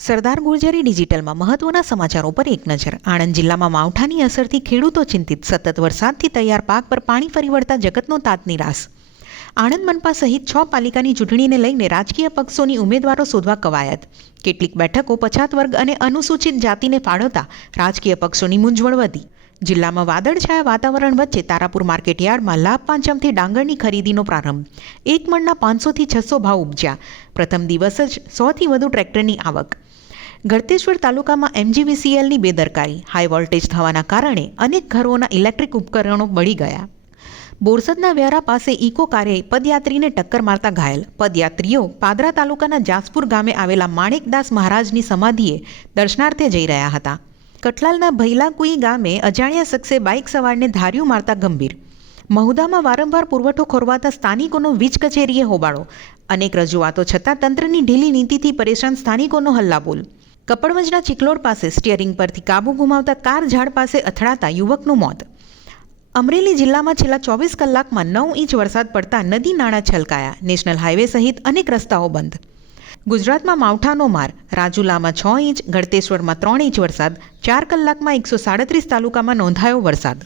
સરદાર ગુર્જરી ડિજિટલમાં મહત્વના સમાચારો પર એક નજર. આણંદ જિલ્લામાં માવઠાની અસરથી ખેડૂતો ચિંતિત. સતત વરસાદથી તૈયાર પાક પર પાણી ફરી વળતા જગતનો તાત નિરાશ. આણંદ મનપા સહિત 6 પાલિકાની ચૂંટણીને લઈને રાજકીય પક્ષોની ઉમેદવારો શોધવા કવાયત. કેટલીક બેઠકો પછાત વર્ગ અને અનુસૂચિત જાતિને ફાળવતા રાજકીય પક્ષોની મૂંઝવણ વધી. જિલ્લામાં વાદળછાયા વાતાવરણ વચ્ચે તારાપુર માર્કેટયાર્ડમાં લાભ પાંચમથી ડાંગરની ખરીદીનો પ્રારંભ. એક મણના 500થી 600 ભાવ ઉપજ્યા. પ્રથમ દિવસ જ 100થી વધુ ટ્રેક્ટરની આવક. ગળતેશ્વર તાલુકામાં MGVCLની બેદરકારી. હાઈ વોલ્ટેજ થવાના કારણે અનેક ઘરોના ઇલેક્ટ્રિક ઉપકરણો બળી ગયા. બોરસદના વ્યારા પાસે ઇકો કારે પદયાત્રીને ટક્કર મારતા ઘાયલ. પદયાત્રીઓ પાદરા તાલુકાના જાસપુર ગામે આવેલા માણેકદાસ મહારાજની સમાધિએ દર્શનાર્થે જઈ રહ્યા હતા. કઠલાલના ભૈલાકુઈ ગામે અજાણ્યા શખ્સે બાઇક સવારને ધાર્યું મારતા ગંભીર. મહુદામાં વારંવાર પુરવઠો ખોરવાતા સ્થાનિકોનો વીજ કચેરીએ હોબાળો. અનેક રજૂઆતો છતાં તંત્રની ઢીલી નીતિથી પરેશાન સ્થાનિકોનો હલ્લાબોલ. કપડવંજના ચિકલોડ પાસે સ્ટિયરિંગ પરથી કાબુ ગુમાવતા કાર ઝાડ પાસે અથડાતા યુવકનું મોત. અમરેલી જિલ્લામાં છેલ્લા 24 કલાકમાં 9 ઇંચ વરસાદ પડતા નદી નાળા છલકાયા. નેશનલ હાઈવે સહિત અનેક રસ્તાઓ બંધ. ગુજરાતમાં માવઠાનો માર. રાજુલામાં 6 ઇંચ, ગળતેશ્વરમાં 3 ઇંચ વરસાદ. 4 કલાકમાં 137 તાલુકામાં નોંધાયો વરસાદ.